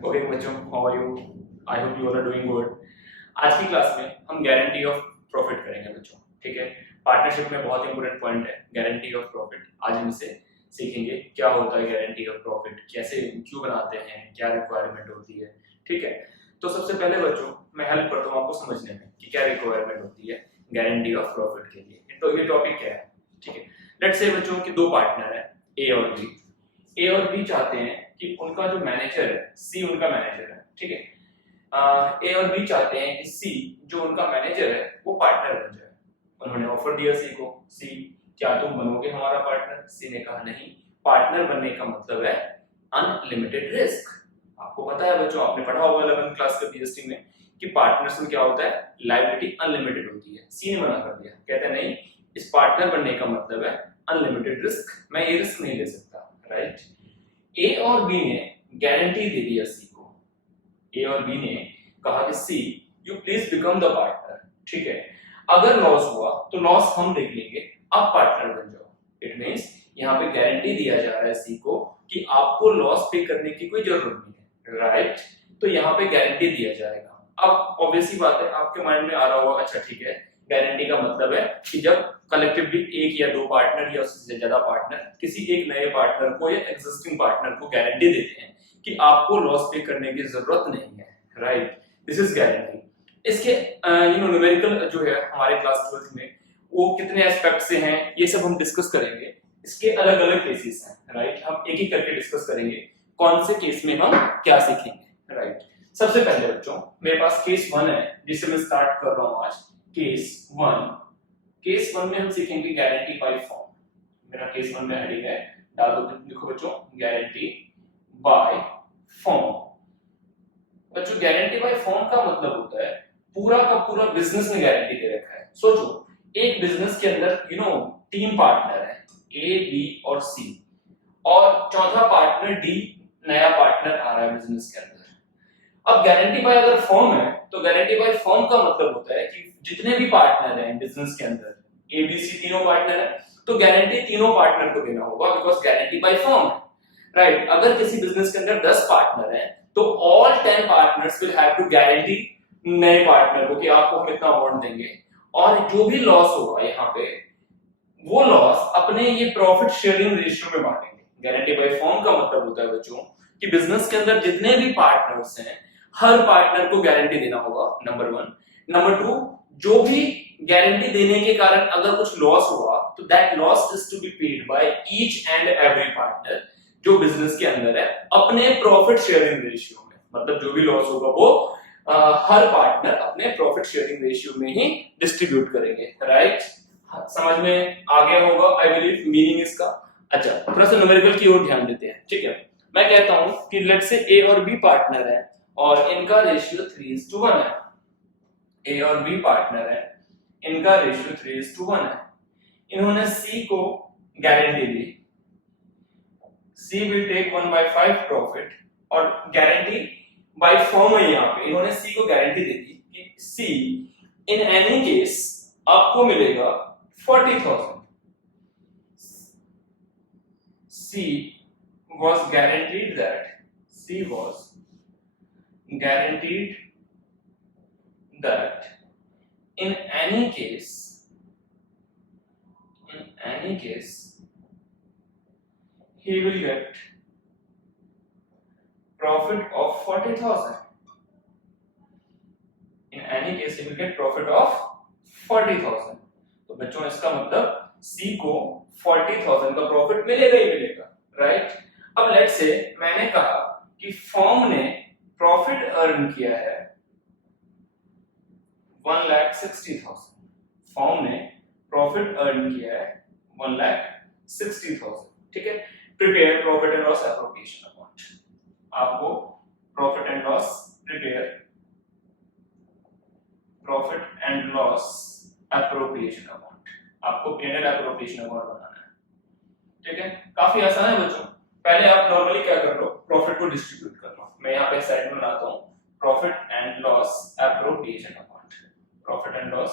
Okay बच्चों, how are you? I hope you are doing good. आज की class में हम गारंटी ऑफ प्रॉफिट करेंगे बच्चों। ठीक है, पार्टनरशिप में बहुत इंपॉर्टेंट पॉइंट है गारंटी ऑफ प्रॉफिट। आज हम इसे सीखेंगे क्या होता है गारंटी ऑफ प्रॉफिट, कैसे क्यों बनाते हैं, क्या रिक्वायरमेंट होती है। ठीक है, तो सबसे पहले बच्चों मैं हेल्प करता हूँ आपको समझने में कि क्या रिक्वायरमेंट होती है गारंटी ऑफ प्रॉफिट के लिए। तो ये टॉपिक क्या है? ठीक है, लेट्स से बच्चों कि दो पार्टनर है ए और बी। ए और बी चाहते हैं कि उनका जो मैनेजर है, सी उनका मैनेजर है। ठीक है, ए और बी चाहते हैं कि सी जो उनका मैनेजर है वो पार्टनर बन जाए। उन्होंने ऑफर दिया सी को, सी क्या तुम बनोगे हमारा पार्टनर? सी ने कहा नहीं, पार्टनर बनने का मतलब है अनलिमिटेड रिस्क। आपको पता है बच्चों, आपने पढ़ा होगा 11th क्लास के पीएसटी में कि पार्टनर्स में क्या होता है, लायबिलिटी अनलिमिटेड होती है। सी ने मना कर दिया, कहते हैं नहीं, इस पार्टनर बनने का मतलब है अनलिमिटेड रिस्क, मैं ये रिस्क नहीं ले सकता। राइट, ए और बी ने गारंटी दे दिया सी को। ए और बी ने कहा कि C you please become the partner. ठीक है, अगर लॉस हुआ तो लॉस हम देख लेंगे, आप पार्टनर बन जाओ। इट मींस यहाँ पे गारंटी दिया जा रहा है सी को कि आपको लॉस पे करने की कोई जरूरत नहीं है। राइट, तो यहाँ पे गारंटी दिया जाएगा। अब ऑब्वियसली बात है, आपके माइंड में आ रहा होगा अच्छा ठीक है, गारंटी का मतलब है कि जब कलेक्टिवली एक या दो पार्टनर या उससे ज्यादा पार्टनर किसी एक नए पार्टनर को या एग्जिस्टिंग पार्टनर को गारंटी देते हैं कि आपको लॉस पे करने की जरूरत नहीं है। Right, this is guarantee. इसके न्यूमेरिकल जो है हमारे क्लास 12th में वो कितने एस्पेक्ट से हैं ये सब हम डिस्कस करेंगे। इसके अलग अलग केसेस हैं। राइट, हम एक एक करके डिस्कस करेंगे कौन से केस में हम क्या सीखेंगे। राइट, सबसे पहले बच्चों मेरे पास केस 1 है जिससे मैं स्टार्ट कर रहा हूं आज। केस 1, केस 1 में हम सीखेंगे गारंटी बाय फॉर्म। मेरा केस 1 में हेडिंग है, डाल दो, लिखो बच्चों गारंटी बाय फॉर्म। बच्चों गारंटी बाय फॉर्म का मतलब होता है पूरा का पूरा बिजनेस ने गारंटी दे रखा है। सोचो एक बिजनेस के अंदर तीन पार्टनर है ए बी और सी, और चौथा पार्टनर डी नया पार्टनर आ रहा है बिजनेस के अंदर। अब गारंटी बाय अगर फॉर्म है तो गारंटी बाय फॉर्म का मतलब होता है कि जितने भी पार्टनर हैं बिजनेस के अंदर, ए बी सी तीनों पार्टनर है, तो गारंटी तीनों पार्टनर को देना होगा बिकॉज गारंटी बाय फॉर्म है। राइट, अगर किसी बिजनेस के अंदर 10 पार्टनर हैं तो all 10 partners will have to guarantee नए पार्टनर को कि आपको हम इतना अमाउंट देंगे, और जो भी लॉस होगा यहाँ पे वो लॉस अपने ये प्रॉफिट शेयरिंग रेशियो में बांटेंगे। गारंटी बाय फॉर्म का मतलब होता है बच्चों कि बिजनेस के अंदर जितने भी पार्टनर्स हैं हर पार्टनर को गारंटी देना होगा, नंबर 1। नंबर 2, जो भी गारंटी देने के कारण अगर कुछ लॉस हुआ तो that loss is to be paid by each and every partner जो बिजनेस के अंदर है अपने प्रॉफिट शेयरिंग रेशियो में। मतलब जो भी लॉस होगा वो हर पार्टनर अपने प्रॉफिट शेयरिंग रेशियो में ही डिस्ट्रीब्यूट करेंगे। राइट, समझ में आ गया होगा आई बिलीव मीनिंग इसका। अच्छा, थोड़ा सा न्यूमेरिकल की ओर ध्यान देते हैं। ठीक है, मैं कहता हूं कि लेट्स से ए और बी पार्टनर है और इनका रेशियो 3:1 है। ए और बी पार्टनर है, इनका रेशियो 3:1 है। इन्होंने सी को गारंटी दी, सी विल टेक 1/5 प्रॉफिट, और गारंटी बाय फॉर्म है यहाँ पे इन्होंने सी को गारंटी दे दी कि सी इन एनी केस आपको मिलेगा 40,000। C was guaranteed that in any case he will get profit of 40,000. In any case he will get profit of 40,000। तो बच्चों इसका मतलब C को 40,000 का प्रॉफिट मिलेगा ही मिलेगा। राइट, अब लेट्स से मैंने कहा कि फर्म ने प्रॉफिट अर्न किया है 1,60,000। फर्म ने प्रॉफिट अर्न किया है 1,60,000। ठीक है, prepare profit and loss appropriation account. आपको profit and loss appropriation account, आपको P&L एप्रोप्रिएशन अकाउंट बनाना है। ठीक है, काफी आसान है बच्चों। पहले आप नॉर्मली क्या कर लो, प्रॉफिट को डिस्ट्रीब्यूट कर लो। मैं यहाँ पे साइड में बनाता हूँ profit and loss appropriation account, profit and loss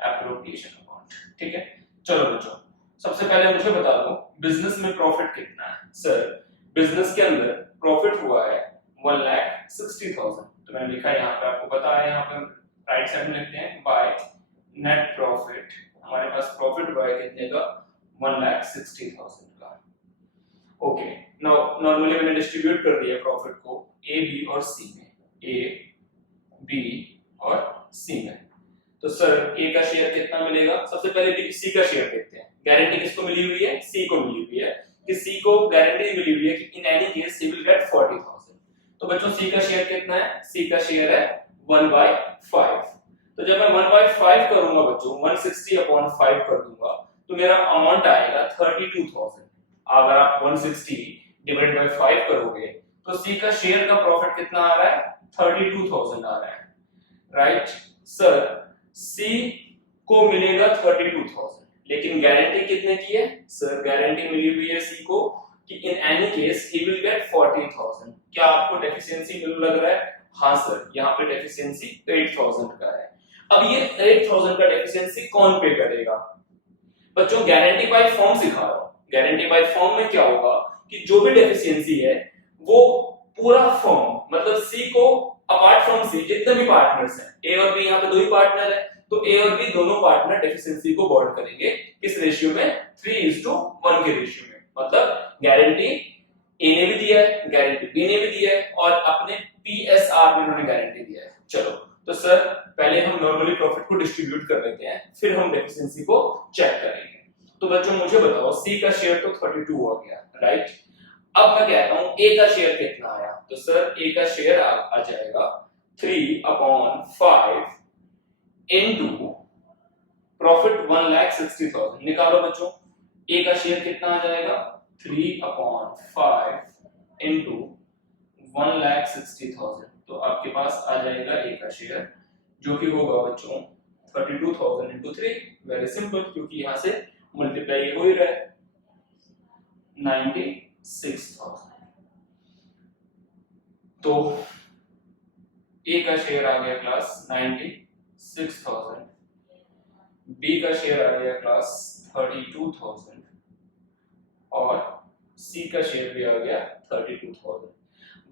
appropriation account. ठीक है, चलो बच्चों सबसे पहले मुझे बता दो बिजनेस में प्रॉफिट कितना है। सर बिजनेस के अंदर प्रॉफिट हुआ है 1,60,000। तो मैंने लिखा यहाँ पे, आपको पता है यहाँ पे राइट साइड में लिखते हैं बाय नेट प्रॉफिट। हमारे पास प्रॉफिट हुआ है कितने का, 1,60,000 का। ओके, नाउ नॉर्मली मैंने डिस्ट्रीब्यूट कर दिया प्रॉफिट को ए बी और सी में, ए बी और सी में। तो सर ए का शेयर कितना मिलेगा, सबसे पहले सी का शेयर देखते हैं। गारंटी किसको मिली हुई है, सी को मिली हुई है, कि सी को गारंटी मिली हुई है कि in any case he will get 40,000। तो बच्चों सी का शेयर कितना है, सी का शेयर है 1/5। तो जब मैं 1/5 करूंगा बच्चों, 160/5 कर दूंगा, तो मेरा अमाउंट आएगा 32,000। अगर आप 160 डिवाइड बाय 5 करोगे तो सी का शेयर का प्रॉफिट कितना आ रहा है, 32,000 आ रहा है, राइट। सर सी को मिलेगा 32,000, लेकिन गारंटी कितने की है, सर गारंटी मिली हुई है सी को कि in any case he will get 40,000। क्या आपको डेफिशिएंसी लग रहा है, हाँ सर यहाँ पे डेफिशिएंसी 8,000 का है। अब ये 8,000 का डेफिशिएंसी कौन पे करेगा, बच्चों गारंटी बाय फॉर्म सिखा रहा हूं। गारंटी बाय फॉर्म में क्या होगा कि जो भी डेफिशिएंसी है वो पूरा फॉर्म, मतलब सी को अपार्ट फ्रॉम सी जितने भी पार्टनर्स हैं, ए और बी यहाँ पे दो ही पार्टनर है, तो ए और बी दोनों पार्टनर डेफिशिएंसी को बॉन्ड करेंगे किस रेशियो में, 3:1 के रेशियो में। मतलब गारंटी ए ने भी दिया है, गारंटी बी ने भी दिया है, और अपने पीएसआर में उन्होंने गारंटी दिया है। चलो तो सर पहले हम नॉर्मली प्रॉफिट को डिस्ट्रीब्यूट कर लेते हैं, फिर हम डेफिशिएंसी को चेक करेंगे। तो बच्चों मुझे बताओ सी का शेयर तो 32 हो गया, राइट। अब मैं कहता हूं ए का शेयर कितना आया, तो सर ए का शेयर आ जाएगा 3/5 इनटू प्रॉफिट 1,60,000। निकालो बच्चों, ए का शेयर कितना आ जाएगा, 3/5 इनटू 1,60,000। तो आपके पास आ जाएगा ए का शेयर जो कि होगा बच्चों 32,000 इनटू 3। वेरी सिंपल, क्योंकि यहां से मल्टीप्लाई हो ही रहा है, 96,000। तो ए का शेयर आ गया क्लास 96,000, बी का शेयर आ गया क्लास 32,000 और सी का शेयर भी आ गया 32,000।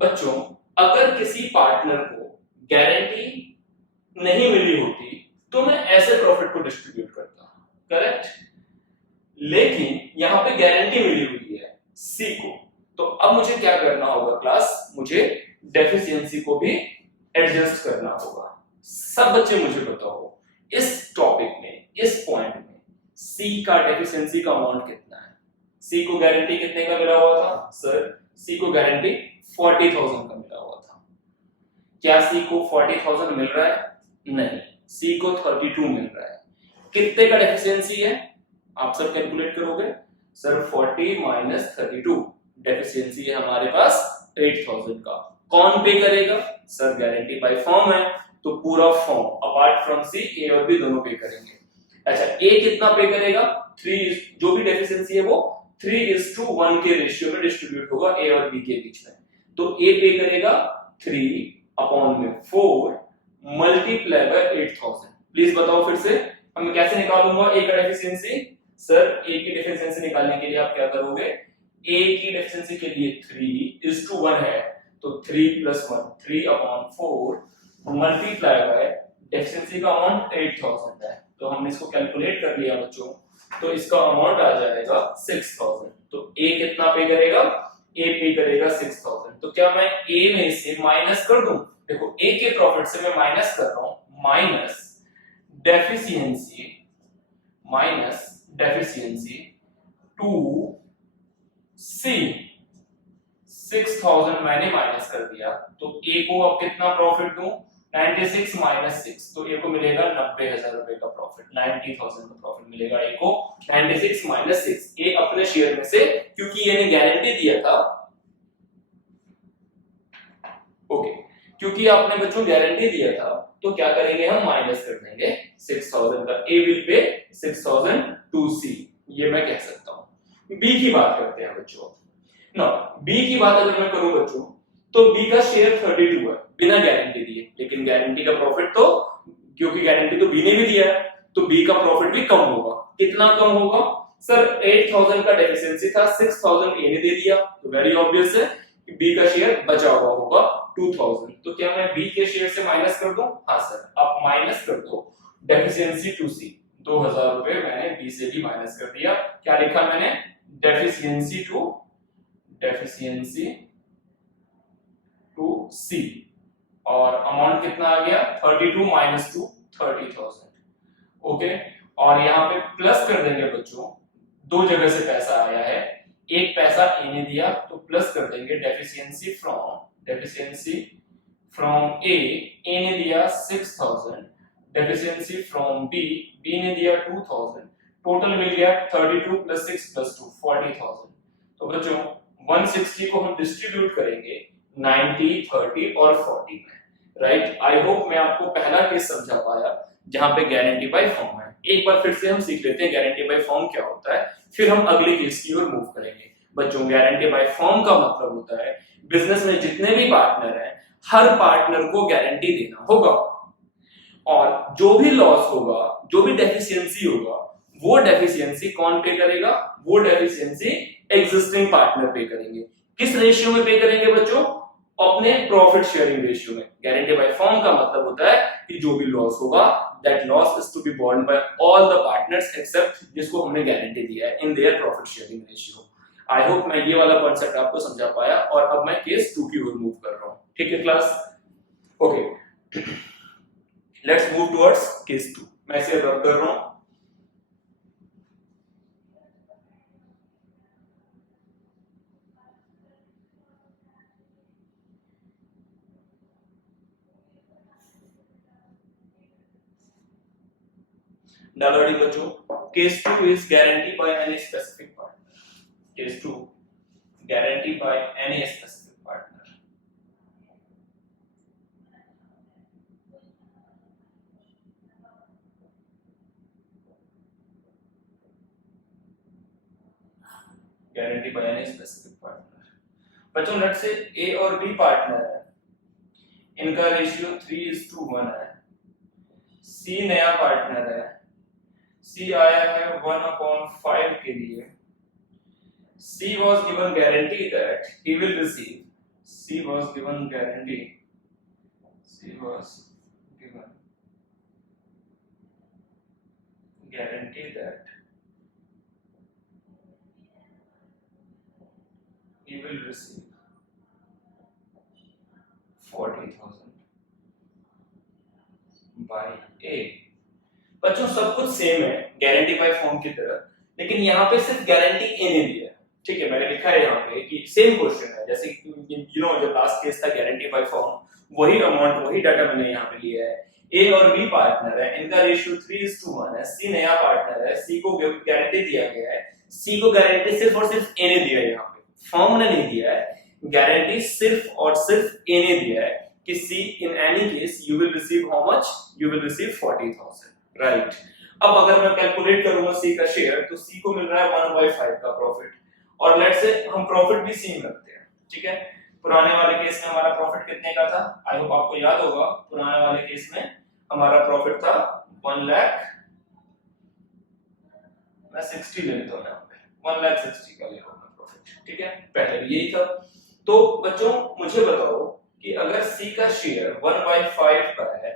बच्चों अगर किसी पार्टनर को गारंटी नहीं मिली होती तो मैं ऐसे प्रॉफिट को डिस्ट्रीब्यूट करता, करेक्ट। लेकिन यहां पे गारंटी मिली हुई है सी को, तो अब मुझे क्या करना होगा क्लास, मुझे डेफिशिएंसी को भी एडजस्ट करना होगा। सब बच्चे मुझे बताओ इस टॉपिक में, इस पॉइंट में सी का डेफिशिएंसी का अमाउंट कितना है। सी को गारंटी कितने का मिला हुआ था, सर सी को गारंटी 40,000 का मिला हुआ था। क्या सी को 40,000 मिल रहा है, नहीं, सी को 32 मिल रहा है। कितने का डेफिशिएंसी है, आप सब कैलकुलेट करोगे, सर 40 माइनस 32 डेफिशिएंसी है हमारे पास 8,000 का। कौन पे करेगा, सर गारंटी बाय फॉर्म है तो पूरा फॉर्म अपार्ट फ्रॉम सी ए और बी दोनों पे करेंगे। अच्छा ए कितना पे करेगा, 3, जो भी डेफिशिएंसी है वो 3:1 के रेशियो में डिस्ट्रीब्यूट होगा ए और बी के बीच में। तो ए पे करेगा 3/4 मल्टीप्लाई बाय 8,000। प्लीज बताओ फिर से हम कैसे निकालूंगा ए का डेफिशिएंसी। सर ए की डेफिशिएंसी निकालने के लिए आप क्या करोगे, ए की डेफिशिएंसी के लिए 3:1 है, तो 3 + 1 3/4 मल्टीप्लाई बाय डेफिशिएंसी का अमाउंट 8,000 है। तो हमने इसको कैलकुलेट कर लिया बच्चों, तो इसका अमाउंट आ जाएगा 6,000। तो ए कितना पे करेगा, ए पे करेगा 6,000। तो क्या मैं ए में से माइनस कर दूं, देखो ए के प्रॉफिट से मैं माइनस कर रहा हूं, माइनस डेफिशिएंसी टू सी, 6,000 मैंने माइनस कर दिया। तो ए को अब कितना प्रॉफिट दूं, 96 माइनस 6, तो ए को मिलेगा 90,000 रुपए का प्रॉफिट, 90,000 का प्रॉफिट मिलेगा ए को। 96 माइनस 6 ए अपने शेयर में से, क्योंकि ये ने गारंटी दिया था, ओके, क्योंकि आपने बच्चों गारंटी दिया था तो क्या करेंगे हम, माइनस कर देंगे 6,000 का। ए विल पे 6,000 टू सी, ये मैं कह सकता हूं। बी की बात करते हैं बच्चों। ना बी की बात अगर मैं करूं बच्चों, तो बी का शेयर 32 है बिना गारंटी दिए, लेकिन गारंटी का प्रॉफिट तो, क्योंकि गारंटी तो बी ने भी दिया है, तो बी का प्रॉफिट भी कम होगा। कितना कम होगा, सर 8,000 का डेफिशिएंसी था, 6,000 ए ने दे दिया, तो वेरी ऑब्वियस है कि बी का शेयर बचा हुआ होगा 2000, तो क्या मैं बी के शेयर से माइनस कर दूं? हाँ सर, आप माइनस कर दो डेफिशिएंसी टू सी, 2000 रुपए मैंने बी से भी माइनस कर दिया। क्या लिखा मैंने? डेफिशिएंसी टू सी, और अमाउंट कितना आ गया? 32 माइनस 2 30,000। ओके, और यहाँ पे प्लस कर देंगे बच्चों, दो जगह से पैसा आया है, एक पैसा ए ने दिया तो प्लस कर देंगे डेफिशिएंसी फ्रॉम ए ने दिया 6000, डेफिशिएंसी फ्रॉम बी ने दिया 2000, टोटल मिल गया 32 प्लस 6 प्लस 2 40,000। तो बच्चों 160 को हम डिस्ट्रीब्यूट करेंगे 90 30 और 40 में, राइट। आई होप मैं आपको पहला केस समझा पाया जहां पे गारंटी बाय फॉर्म है। एक बार फिर से हम सीख लेते हैं गारंटी बाय फॉर्म क्या होता है, फिर हम अगले केस की ओर मूव करेंगे। बच्चों गारंटी बाय फॉर्म का मतलब होता है बिजनेस में जितने भी पार्टनर हैं हर पार्टनर को गारंटी देना होगा, और जो भी लॉस होगा, जो भी डेफिशिएंसी होगा, वो डेफिशिएंसी कौन पे करेगा? वो डेफिशिएंसी एग्जिस्टिंग पार्टनर पे करेंगे। किस रेशियो में पे करेंगे बच्चों? अपने प्रॉफिट शेयरिंग रेशियो में। गारंटी बाय फॉर्म का मतलब होता है कि जो भी लॉस होगा that loss is to be borne by all the partners except जिसको हमने गारंटी दिया है in their profit sharing ratio. I hope मैं ये वाला कॉन्सेप्ट आपको समझा पाया, और अब मैं केस 2 की ओर मूव कर रहा हूं। ठीक है class? Okay, let's move towards case 2। मैं इसे रब कर रहा हूं। डालोडी बच्चों, case 2 is guaranteed by any specific partner. Case 2, guaranteed by any specific partner. Guaranteed by any specific partner. बच्चों लेट्स से ए और बी पार्टनर है, इनका रेशियो 3:1 है। सी नया पार्टनर है, सी आया है 1/5 के लिए। C was given guarantee that he will receive. C was given guarantee that he will receive 40,000 by A. बच्चों सब कुछ सेम है गारंटी बाय फॉर्म की तरह, लेकिन यहाँ पे सिर्फ गारंटी ए ने दिया है। ठीक है, मैंने लिखा है यहाँ पे कि सेम क्वेश्चन है, जैसे यू नो जो लास्ट केस था गारंटी बाय फॉर्म, वही अमाउंट वही डाटा मैंने यहाँ पे लिया है। ए और बी पार्टनर है, इनका रेशियो 3:1 है। सी नया पार्टनर है, सी को गारंटी दिया गया है। सी को गारंटी सिर्फ और सिर्फ ए ने दिया है, यहाँ पे फॉर्म ने नहीं दिया है। गारंटी सिर्फ और सिर्फ ए ने दिया है कि C in any case you will receive how much? You will receive 40,000, right. अब अगर मैं कैलकुलेट करूंगा सी का शेयर, तो सी को मिल रहा है 1/5 का प्रॉफिट, और लेट्स से हम प्रॉफिट भी सेम रखते हैं। ठीक है, पुराने वाले केस में हमारा प्रॉफिट कितने का था? आई होप आपको याद होगा, पुराने वाले केस में हमारा प्रॉफिट था 1 लाख, मैं 60 ले लेता हूं यहाँ पे, 1,60,000 का ले रहा हूं प्रॉफिट। ठीक है, पहले भी यही था। तो बच्चों मुझे बताओ कि अगर सी का शेयर 1/5 का है,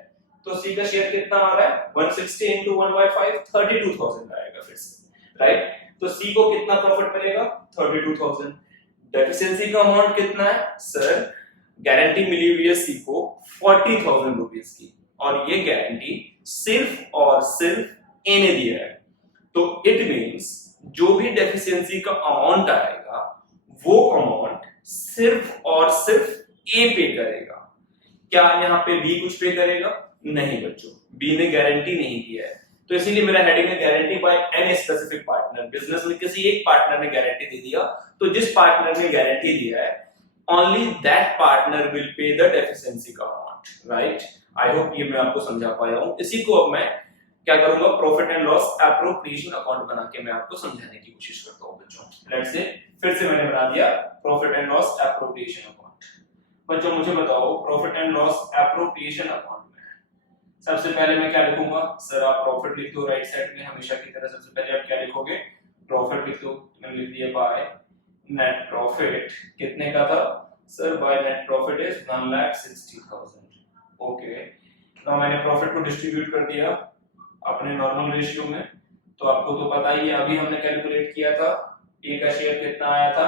तो सी का शेयर कितना आ रहा है? 160 into 1/5 32,000 आएगा फिर से, राइट। तो सी को कितना प्रॉफिट मिलेगा? 32,000। डेफिशिएंसी का अमाउंट कितना है? सर गारंटी मिली हुई है सी को 40,000 रुपीस की, और ये गारंटी सिर्फ और सिर्फ ए ने दिया है। तो इट मींस जो भी डेफिशिएंसी का अमाउंट आएगा वो अमाउंट सिर्फ और सिर्फ ए पे करेगा। क्या यहाँ पे बी कुछ पे करेगा? नहीं बच्चों, बी ने गारंटी नहीं दिया है, तो इसीलिए मेरा हेडिंग है guarantee by any specific partner. Business में किसी एक पार्टनर ने गारंटी दे दिया, तो जिस पार्टनर ने गारंटी दिया है only that partner will pay the deficiency का अमाउंट, राइट। आई होप ये मैं आपको समझा पाया हूं। इसी को अब मैं क्या करूंगा, profit and loss appropriation account बना के मैं आपको समझाने की कोशिश करता हूं बच्चों। लेट्स से फिर से मैंने बना दिया profit and loss appropriation account. बच्चों मुझे बताओ profit and loss appropriation account में सबसे पहले मैं क्या लिखूंगा? सर आप प्रॉफिट लिख दो राइट साइड में, हमेशा की तरह सबसे पहले आप क्या लिखोगे? प्रॉफिट लिख दो। मैंने लिख दिया बाय नेट प्रॉफिट, कितने का था? Sir by net profit is 1,60,000। Okay, now मैंने प्रॉफिट को डिस्ट्रीब्यूट कर दिया अपने नॉर्मल रेशियो में। तो आपको तो पता ही है, अभी हमने कैलकुलेट किया था ए का शेयर कितना आया था,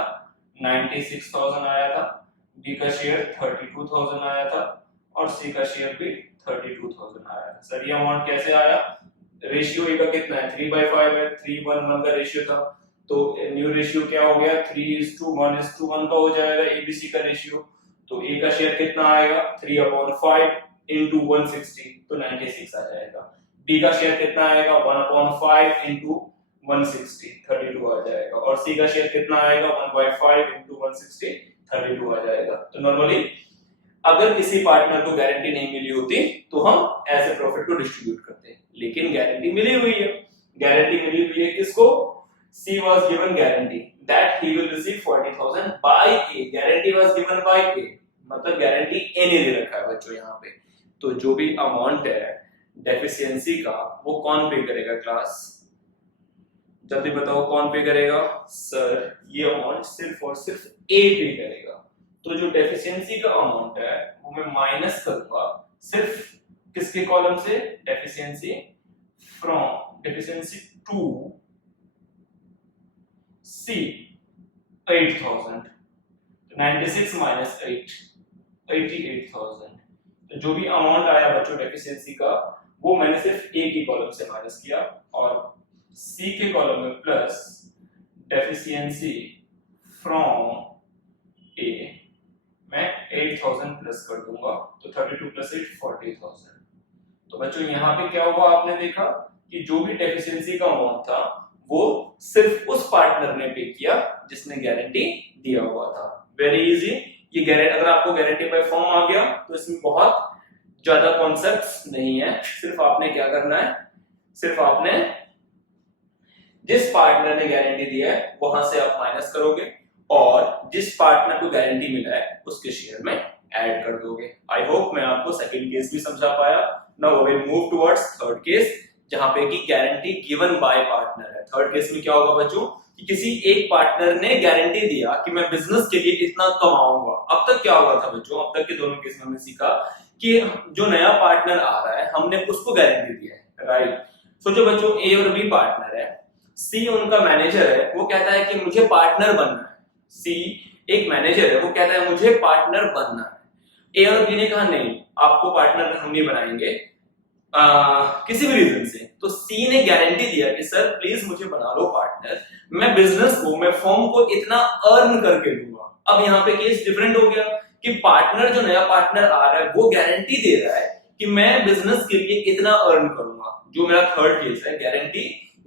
96,000 आया था, बी का शेयर 32,000 आया था और सी का शेयर भी 32,000 आया था। सर ये अमाउंट कैसे आया? रेशियो ए का कितना है, 3/5 है, 3:1 का रेशियो था, तो न्यू रेशियो क्या हो गया, 3:1 का हो जाएगा एबीसी का रेशियो। तो ए का शेयर कितना आएगा, 3/5 into 160, तो 96 आ जाएगा। बी का शेयर कितना आएगा, 1/5 into 160, 32 आ जाएगा। और सी का शेयर कितना आएगा, 1/5 into 160, 32 आ जाएगा। तो नॉर्मली अगर किसी पार्टनर को गारंटी नहीं मिली होती तो हम ऐसे प्रॉफिट को डिस्ट्रीब्यूट करते, लेकिन गारंटी मिली हुई है। गारंटी मिली हुई है किसको? C was given guarantee that he will receive 40,000 by A. Guarantee was given by A, मतलब गारंटी A ने दे रखा है बच्चों यहाँ पे। तो जो भी अमाउंट है डेफिशिएंसी का वो कौन पे करेगा क्लास? जल्दी बताओ कौन पे करेगा? सर ये अमाउंट सिर्फ और सिर्फ A पे करेगा। तो जो डेफिशिएंसी का अमाउंट है वो मैं माइनस करूंगा सिर्फ किसके कॉलम से? Deficiency from deficiency to C 8,000, 96 minus 8 88,000। तो जो भी अमाउंट आया बच्चों डेफिशिएंसी का वो मैंने सिर्फ A की कॉलम से माइनस किया और C के कॉलम में प्लस डेफिशिएंसी फ्रॉम A मैं 8,000 प्लस कर दूंगा, तो 32 प्लस 8 40,000। तो बच्चों यहाँ पे क्या हुआ, आपने देखा कि जो भी डेफिशिएंसी का अमाउंट था वो सिर्फ उस पार्टनर ने पे किया जिसने गारंटी दिया हुआ था। Very easy. ये गारंटी, अगर आपको गारंटी बाय फॉर्म आ गया तो इसमें बहुत ज्यादा कॉन्सेप्ट्स नहीं है। सिर्फ आपने क्या करना है, सिर्फ आपने जिस पार्टनर ने गारंटी दिया है वहां से आप माइनस करोगे और जिस पार्टनर को गारंटी मिला है उसके शेयर में ऐड कर दोगे। आई होप मैं आपको सेकंड केस भी समझा पाया। Now we will move towards third case जहां पे कि गारंटी गिवन बाय पार्टनर है। थर्ड केस में क्या होगा बच्चों कि किसी एक पार्टनर ने गारंटी दिया कि मैं बिजनेस के लिए इतना कमाऊंगा। अब तक क्या हुआ था बच्चों, अब तक के दोनों केस में हमने सीखा कि जो नया पार्टनर आ रहा है हमने उसको गारंटी दिया है, राइट। सोचो बच्चों ए और बी पार्टनर है, सी उनका मैनेजर है, वो कहता है कि मुझे पार्टनर बनना है। सी एक मैनेजर है, वो कहता है मुझे पार्टनर बनना है। ए और बी ने कहा नहीं, आपको पार्टनर हम नहीं बनाएंगे किसी भी रीजन से। तो सी ने गारंटी दिया कि सर प्लीज मुझे बना लो पार्टनर, मैं बिजनेस को, मैं फर्म को इतना अर्न करके दूंगा। अब यहाँ पे केस डिफरेंट हो गया कि पार्टनर, जो नया पार्टनर आ रहा है वो गारंटी दे रहा है कि मैं बिजनेस के लिए इतना अर्न करूंगा। जो मेरा थर्ड केस है, guarantee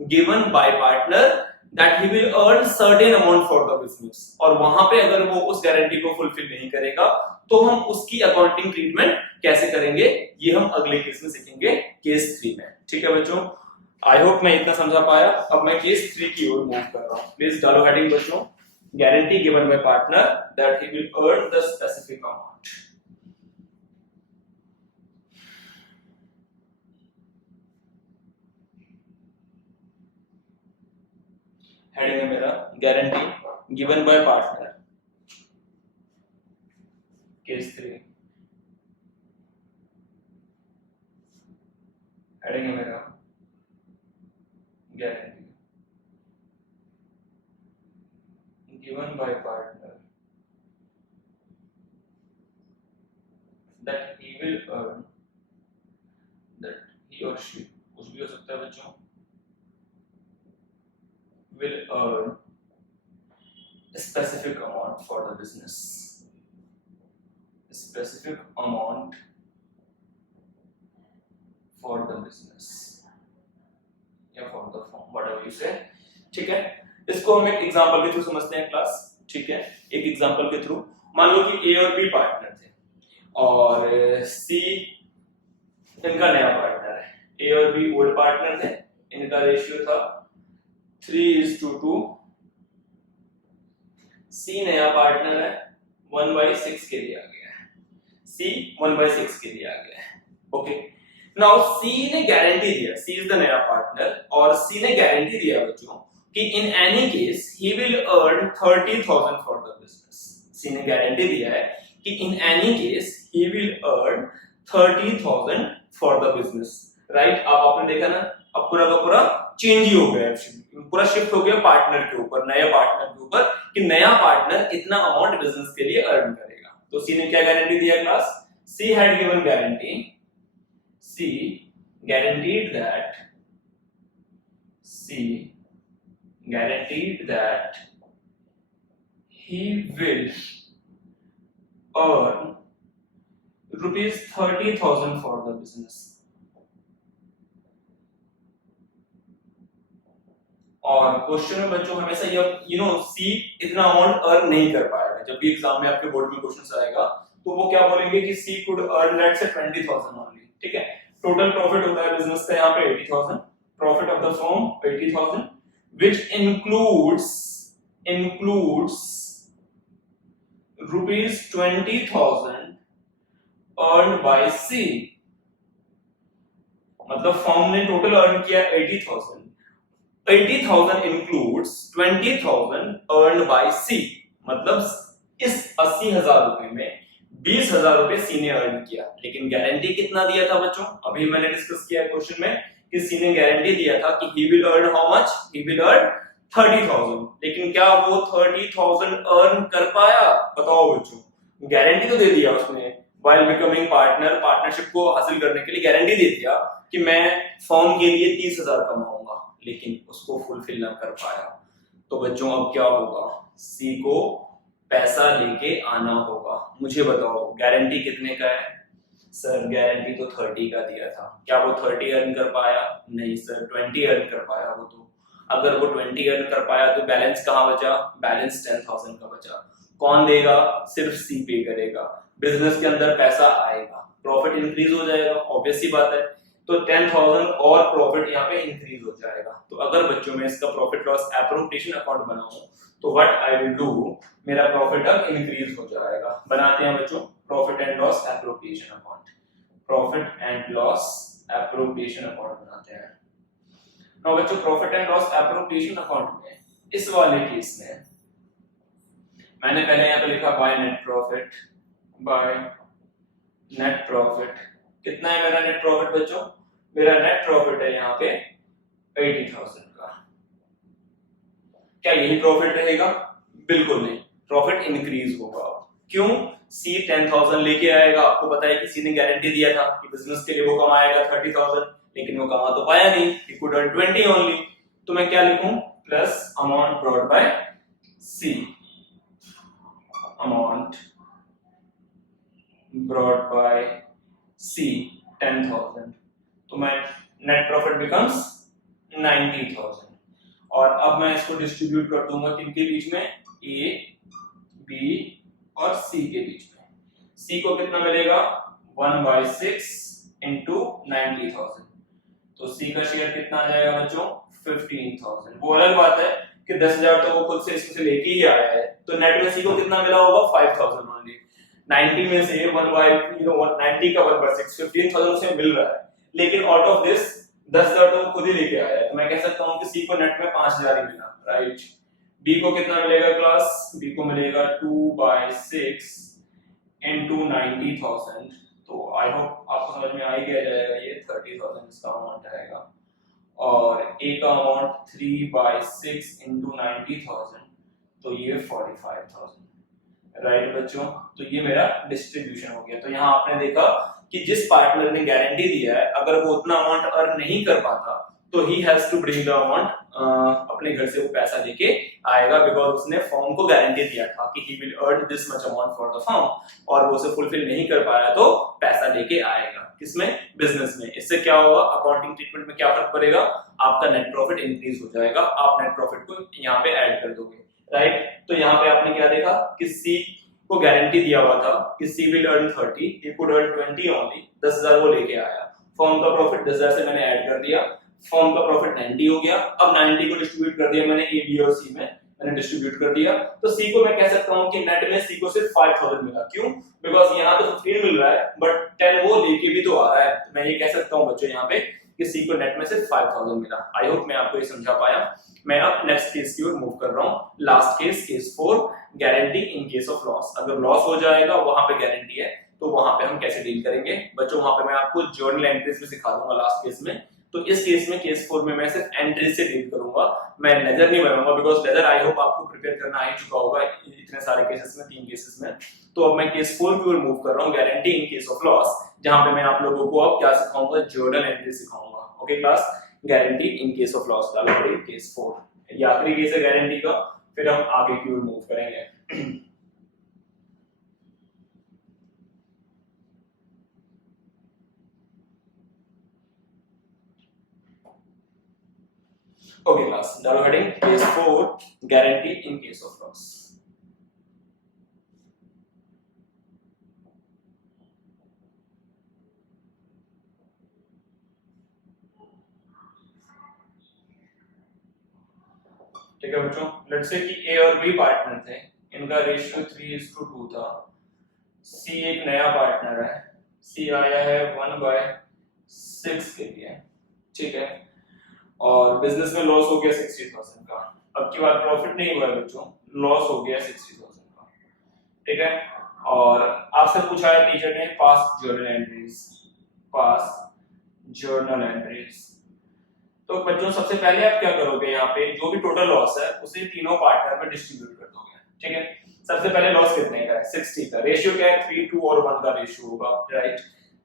given by partner that he will earn certain amount for the business, और वहां पे अगर वो उस गारंटी को फुलफिल नहीं करेगा तो हम उसकी अकाउंटिंग ट्रीटमेंट कैसे करेंगे ये हम अगले केस में सीखेंगे, केस 3 में। ठीक है बच्चों, आई होप मैं इतना समझा पाया। अब मैं केस 3 की ओर मूव कर रहा हूं। प्लीज डालो हेडिंग बच्चों, guarantee given by partner that he will earn the specific amount. Heading है मेरा guarantee given by partner, case 3। Heading है मेरा guarantee given by partner that he will earn, that he और शी, कुछ भी हो सकता है बच्चों, will earn a specific amount for the business, a specific amount for the business या for the firm, whatever you say। ठीक है, इसको हम एक एग्जांपल के थ्रू समझते हैं क्लास। ठीक है, एक एग्जांपल के थ्रू मान लो कि ए और बी पार्टनर थे और सी इनका नया पार्टनर है। ए और बी ओल्ड पार्टनर थे, इनका रेशियो था 3:2। सी नया पार्टनर है, 1/6 के लिए आ गया है। सी 1/6 के लिए आ गया है। ओके, नाउ सी ने गारंटी दिया, सी इज द नया पार्टनर, और सी ने गारंटी दिया बच्चों कि in any case he will earn 30,000 for the business. C ने गारंटी दिया है कि in any case he will earn 30,000 for the business, right. अब आपने देखा ना, अब पूरा का पूरा चेंज ही हो गया, पूरा शिफ्ट हो गया पार्टनर के ऊपर, नए पार्टनर के ऊपर, कि नया पार्टनर इतना अमाउंट बिजनेस के लिए अर्न करेगा। तो सी ने क्या गारंटी दिया class? C had given guarantee, C guaranteed that he will earn rupees 30,000 for the business। और क्वेश्चन में बच्चों हमेशा ये सी इतना अमाउंट अर्न नहीं कर पाएगा। जब भी एग्जाम में आपके बोर्ड में क्वेश्चन आएगा तो वो क्या बोलेंगे कि सी could earn let's say 20,000 only, ठीक है। टोटल प्रॉफिट होता है बिजनेस का यहाँ पे 80,000, profit of the firm 80,000, which includes rupees 20,000 earned by C। मतलब फर्म ने टोटल अर्न किया 80,000, 80,000 includes 20,000 earned by C। मतलब इस 80,000 रुपए में 20,000 रुपए सी ने अर्न किया। लेकिन गारंटी कितना दिया था बच्चों? अभी मैंने डिस्कस किया क्वेश्चन में कि सी ने गारंटी दिया था कि ही will earn how much? He will earn 30,000। लेकिन क्या वो 30,000 अर्न कर पाया? बताओ बच्चों। गारंटी तो दे दिया उसने, व्हाइल बिकमिंग पार्टनर, पार्टनरशिप को हासिल करने के लिए गारंटी दे दिया कि मैं फर्म के लिए 30,000 कमाऊंगा, लेकिन उसको फुलफिल ना कर पाया। तो बच्चों अब क्या होगा? सी को पैसा लेके आना होगा। मुझे बताओ गारंटी कितने का है? सर गारंटी तो 30 का दिया था। क्या वो 30 अर्न कर पाया? नहीं सर, 20 अर्न कर पाया वो तो। अगर वो 20 अर्न कर पाया तो बैलेंस कहाँ बचा? बैलेंस 10,000 का बचा। कौन देगा? सिर्फ सी पे करेगा। बिजनेस के अंदर पैसा आएगा, प्रॉफिट इंक्रीज हो जाएगा, ऑब्वियस सी बात है। तो 10,000 और प्रॉफिट यहाँ पे इंक्रीज हो जाएगा। तो अगर बच्चों में इसका प्रॉफिट लॉस एप्रोप्रिएशन अकाउंट बनाऊं तो व्हाट आई विल डू, मेरा प्रॉफिट अब इंक्रीज हो जाएगा। बनाते हैं बच्चों profit and loss appropriation account, profit and loss appropriation account बनाते हैं। नाउ बच्चों profit and loss appropriation account में इस वाले केस में मैंने पहले यहाँ पे लिखा by net profit, by net profit. कितना है मेरा नेट प्रॉफिट बच्चों? मेरा नेट प्रॉफिट है यहाँ पे 80,000 का। क्या यही प्रॉफिट रहेगा? बिल्कुल नहीं, प्रॉफिट इंक्रीज होगा। क्यों? सी 10,000 लेके आएगा। आपको पता है कि सी ने गारंटी दिया था कि बिजनेस के लिए वो कमाएगा 30,000, लेकिन वो कमा तो पाया नहीं, he could earn 20 only। तो मैं क्या लिखूं? Plus amount brought by C, amount brought by C 10,000। तो मैं नेट प्रॉफिट बिकम्स 90,000। और अब मैं इसको डिस्ट्रीब्यूट कर दूंगा किनके बीच में? ए, बी और सी के बीच में। सी को कितना मिलेगा? 1/6 इंटू 90,000। तो सी का शेयर कितना आ जाएगा बच्चों? 15,000। वो अलग बात है कि 10,000 तो वो खुद से इसमें से लेके ही आया है, तो नेट में सी को कितना मिला होगा? 5,000 ओनली। 90 में से 90 का 1/6 15,000 उसे मिल रहा है, लेकिन आउट ऑफ दिस 10,000 तो वो खुद ही लेके आया है। तो मैं कह सकता हूं कि सी को नेट में 5,000 ही मिला, राइट। बी को कितना मिलेगा क्लास? बी को मिलेगा 2/6 into 90,000। तो आई होप आपको समझ में आ ही गया जाएगा, ये 30,000 इसका अमाउंट आएगा। और ए का अमाउंट 3/6 into 90,000, तो ये 45,000, राइट बच्चों। तो ये मेरा डिस्ट्रीब्यूशन हो गया। तो यहाँ आपने देखा कि जिस पार्टनर ने गारंटी दिया है, अगर वो उतना अमाउंट अर्न नहीं कर पाता तो he has to bring the amount, अपने घर से वो पैसा लेके आएगा, बिकॉज उसने फर्म को गारंटी दिया था कि ही will earn this much amount for the firm, और वो उसे फुलफिल नहीं कर पाया तो पैसा लेके आएगा। किसमें? बिजनेस में। इससे क्या होगा? अकाउंटिंग ट्रीटमेंट में क्या फर्क पड़ेगा? आपका नेट प्रॉफिट इंक्रीज हो जाएगा, आप नेट प्रॉफिट को यहाँ पे ऐड कर दोगे, राइट। तो यहाँ पे आपने क्या देखा कि सी को गारंटी दिया हुआ था कि सी will earn 30, he could earn 20 only, 10,000 वो लेके आया। फर्म का प्रॉफिट 10,000 से मैंने ऐड कर दिया, फर्म का प्रॉफिट 90 हो गया। अब 90 को डिस्ट्रीब्यूट कर दिया मैंने ए, बी और सी में, मैंने डिस्ट्रीब्यूट कर दिया। तो सी को मैं कह सकता हूं कि नेट में सी को सिर्फ 5,000 मिला। क्यों? बिकॉज यहाँ तो 15 मिल रहा है, बट 10 वो लेके भी तो आ रहा है। तो मैं ये कह सकता हूँ बच्चों यहाँ पे कि सी को नेट में सिर्फ 5,000 मिला। आई होप मैं आपको ये समझा पाया। मैं अब नेक्स्ट केस की ओर मूव कर रहा हूँ। Last case, case 4, guarantee in case of loss. अगर लॉस हो जाएगा वहां पे गारंटी है, तो वहां पे हम कैसे डील करेंगे बच्चों, वहां पे मैं आपको जर्नल एंट्रीज भी सिखा दूंगा लास्ट केस में। तो इस केस में, केस 4 में मैं सिर्फ एंट्रीज से डील करूंगा, मैं लेजर नहीं बनाऊंगा, बिकॉज लेजर आई होप आपको प्रिपेयर करना आ ही चुका होगा इतने सारे केसेस में, 3 केसेस में। तो अब मैं केस 4 की ओर मूव कर रहा हूँ, guarantee in case of loss, जहां पे मैं आप लोगों को अब क्या सिखाऊंगा, जर्नल एंट्री सिखाऊंगा। Okay class, guarantee in case of loss का केस 4, ये आखिरी केस है गारंटी का, फिर हम आगे की ओर मूव करेंगे। ओके क्लास, डालो heading case 4, guarantee in case of loss. ठीक है बच्चों, लेट्स से कि ए और बी पार्टनर थे, इनका रेशियो 3:2 था। सी एक नया पार्टनर है, सी आया है 1/6 के लिए, ठीक है, और बिजनेस में लॉस हो गया 60,000 का। अब की बात प्रॉफिट नहीं हुआ है बच्चों, लॉस हो गया 60,000 का, ठीक है। और आपसे पूछा है टीचर ने पास जर्नल एंट्रीज, पास जर्नल एंट्रीज। तो बच्चों सबसे पहले आप क्या करोगे, यहाँ पे जो भी टोटल लॉस है उसे तीनों पार्टनर में डिस्ट्रीब्यूट कर दोगे, ठीक है। सबसे पहले लॉस कितने का है, 60 का, रेशियो क्या है, 3, 2 और 1 का रेशियो होगा, राइट।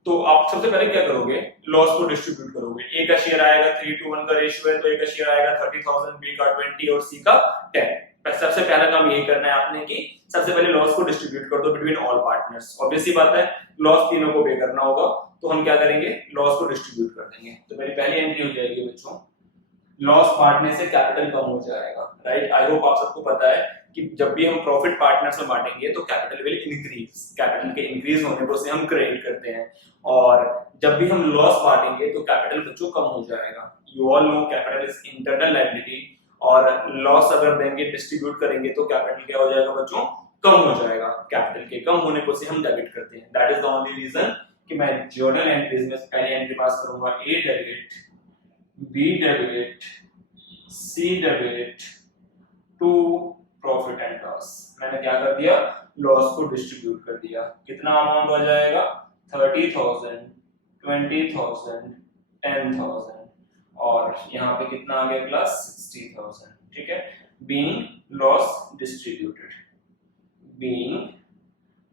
तो आप सबसे पहले क्या करोगे, लॉस को डिस्ट्रीब्यूट करोगे। ए का शेयर आएगा, 3 to 1 का रेशियो है, तो ए का शेयर आएगा 30,000, बी का 20 और सी का 10। सबसे पहला काम यही करना है आपने कि सबसे पहले लॉस को डिस्ट्रीब्यूट कर दो बिटवीन ऑल पार्टनर्स। ऑब्वियस सी बात है, लॉस तीनों को पे करना होगा, तो हम क्या करेंगे, लॉस को डिस्ट्रीब्यूट कर देंगे। तो मेरी पहली एंट्री हो जाएगी बच्चों, लॉस बांटने से कैपिटल कम हो जाएगा, राइट। आई होप आप सबको पता है कि जब भी हम प्रॉफिट पार्टनर्स में बांटेंगे तो कैपिटल विल इंक्रीज, कैपिटल के इंक्रीज होने पर उसे हम क्रेडिट करते हैं, और जब भी हम लॉस बांटेंगे तो कैपिटल बच्चों कम हो जाएगा। You all know capital is internal liability, और लॉस अगर देंगे, डिस्ट्रीब्यूट करेंगे तो कैपिटल क्या हो जाएगा बच्चों, कम हो जाएगा। कैपिटल के कम होने को से हम डेबिट करते हैं, that is the only reason कि मैं जर्नल एंट्रीज में पहले एंट्री पास करूंगा, A debit, B debit, C debit to profit and loss. मैंने क्या कर दिया, लॉस को डिस्ट्रीब्यूट कर दिया। कितना अमाउंट हो जाएगा, 30,000, 20,000, 10,000, और यहाँ पे कितना आ गया क्लास, 60,000, ठीक है। Being loss distributed, being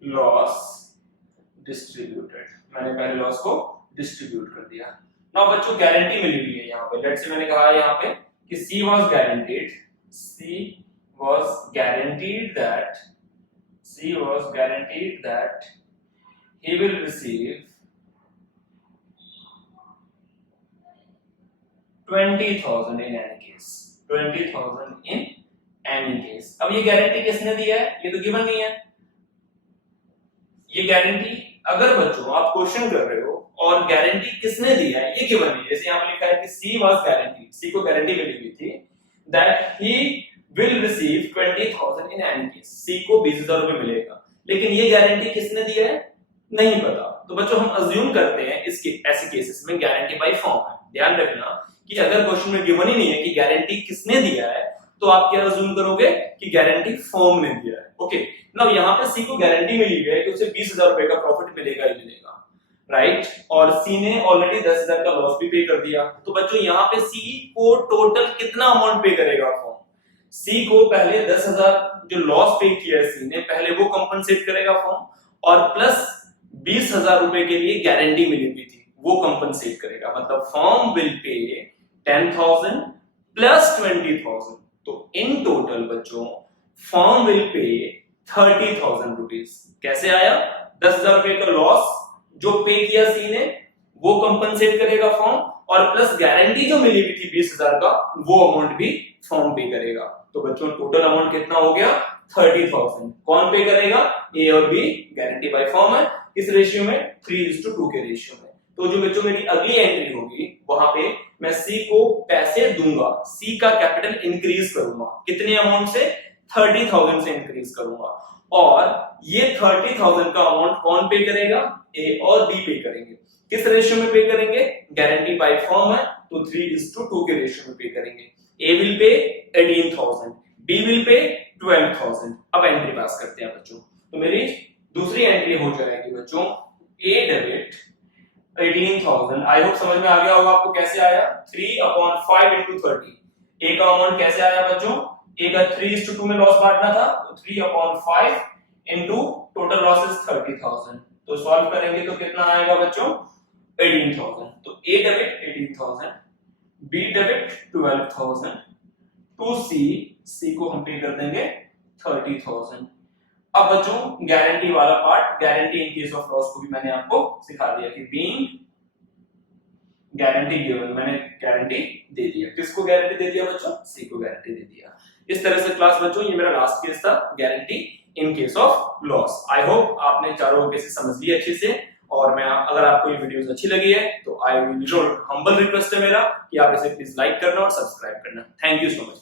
loss distributed, मैंने पहले लॉस को डिस्ट्रीब्यूट कर दिया। नाउ बच्चों गारंटी मिली हुई है यहाँ पे, लेट्स से मैंने कहा यहाँ पे कि C was guaranteed, C was guaranteed that he will receive 20,000 in any case, 20,000 in any case। अब ये गारंटी किसने दिया है, ये तो गिवन नहीं है। ये गारंटी अगर बच्चों आप क्वेश्चन कर रहे हो और गारंटी किसने दिया है ये गिवन नहीं, जैसे यहाँ पे लिखा है कि C was guaranteed, C को गारंटी मिली हुई थी that he will receive 20,000 in any case, C को 20,000 रुपए मिलेगा, लेकिन ये गारंटी किसने दिया है नहीं पता। तो बच्चों हम अज्यूम करते हैं इसके ऐसे केसेस में गारंटी बाय फॉर्म है। ध्यान रखना कि अगर क्वेश्चन में गिवन ही नहीं है कि गारंटी किसने दिया है, तो आप क्या अज्यूम करोगे कि गारंटी फॉर्म ने दिया है। ओके, नाउ यहाँ पे सी को गारंटी मिली हुई है कि उसे 20,000 रुपए का प्रॉफिट मिलेगा ही मिलेगा, राइट, और सी ने ऑलरेडी 10,000 का लॉस भी पे कर दिया। तो बच्चों यहाँ पे सी को टोटल कितना अमाउंट पे करेगा फॉर्म, सी को पहले 10,000 जो लॉस पे किया है सी ने, पहले वो कंपनसेट करेगा फॉर्म, और प्लस 20,000 रुपए के लिए गारंटी मिली हुई थी वो कंपनसेट करेगा। मतलब फॉर्म विल पे 10,000 प्लस 20,000, तो इन टोटल बच्चों फॉर्म विल पे 30,000 रुपीज। कैसे आया, 10,000 रुपए का लॉस जो पे किया सी ने वो कंपनसेट करेगा फॉर्म, और प्लस गारंटी जो मिली हुई थी 20,000 का वो अमाउंट भी फॉर्म पे करेगा। तो बच्चों टोटल अमाउंट कितना हो गया, 30,000। कौन पे करेगा, ए और बी, गारंटी बाय फॉर्म है, इस रेशियो में 3:2 के रेशियो में। तो जो बच्चों मेरी अगली एंट्री होगी वहां पे मैं सी को पैसे दूंगा, सी का कैपिटल इंक्रीज करूंगा, कितने अमाउंट से, 30,000 से इंक्रीज करूंगा, और ये 30,000 का अमाउंट कौन पे करेगा, ए और बी पे करेंगे। किस रेशियो में पे करेंगे, गारंटी बाय फॉर्म है तो 3:2 के रेशियो में पे करेंगे। ए will pay 18,000, B will pay 12,000। अब एंट्री पास करते हैं बच्चों, तो मेरी दूसरी एंट्री हो जाएगी बच्चों ए डेबिट 18,000। आई होप समझ में आ गया होगा आपको कैसे आया, 3/5 into 30। ए का अमाउंट कैसे आया बच्चों, ए का 3:2 में लॉस बांटना था, तो 3/5 into टोटल लॉस इज 30,000। तो सॉल्व करेंगे तो कितना आएगा बच्चों 18,000। तो ए डेबिट 18,000, बी डेबिट 12,000, टू सी को हम पे कर देंगे 30,000। अब बच्चों गारंटी वाला part, guarantee in case of loss को भी मैंने आपको सिखा दिया कि बीइंग गारंटी गिवन, मैंने गारंटी दे दिया। किसको गारंटी दे दिया बच्चों, सी को गारंटी दे दिया। इस तरह से क्लास बच्चों ये मेरा लास्ट केस था, guarantee in case of loss. I hope आपने चारों केसेस समझ लिए अच्छे से। और मैं अगर आपको ये वीडियोस अच्छी लगी है तो आई विल हम्बल रिक्वेस्ट है मेरा कि आप इसे प्लीज लाइक करना और सब्सक्राइब करना। Thank you so much.